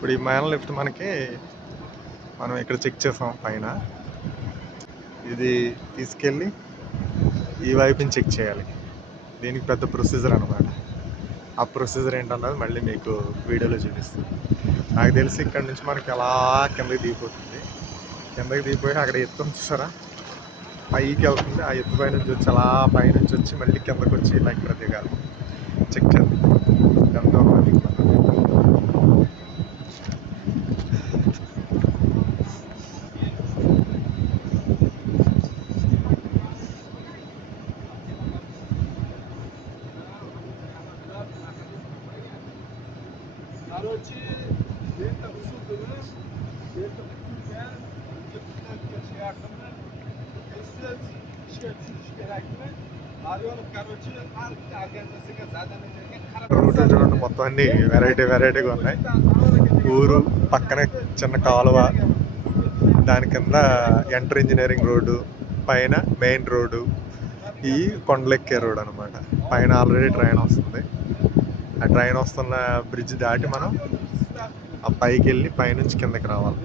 ఇప్పుడు ఈ man lift మనం ఇక్కడ చెక్ చేసాం పైన. ఇది తీసుకెళ్ళి ఈ వైపుని చెక్ చేయాలి. దీనికి పెద్ద ప్రొసీజర్ అనమాట. ఆ ప్రొసీజర్ ఏంటన్నది మళ్ళీ మీకు వీడియోలో చూపిస్తాను. నాకు తెలిసి ఇక్కడ నుంచి మనకి అలా కిందకి దిగిపోతుంది. కిందకి దిగిపోయి అక్కడ ఎత్తు చూసారా, పైకి వెళ్తుంది. ఆ ఎత్తు పై నుంచి వచ్చి అలా పైనుంచి వచ్చి మళ్ళీ కిందకి వచ్చి ఇలా ఇక్కడ దిగాలి. చెక్ చేద్దాం ఎంత ఉన్నది. రూట్ చూడండి, మొత్తం అన్ని వెరైటీగా ఉన్నాయి. ఊరు పక్కనే చిన్న కాలువ, దాని కింద ఎంటర్ ఇంజనీరింగ్ రోడ్డు, పైన మెయిన్ రోడ్డు, ఈ కొండలెక్కే రోడ్ అనమాట. పైన ఆల్రెడీ ట్రైన్ వస్తుంది. ఆ ట్రైన్ వస్తున్న బ్రిడ్జ్ దాటి మనం ఆ పైకి వెళ్ళి పైనుంచి కిందకి రావాలి.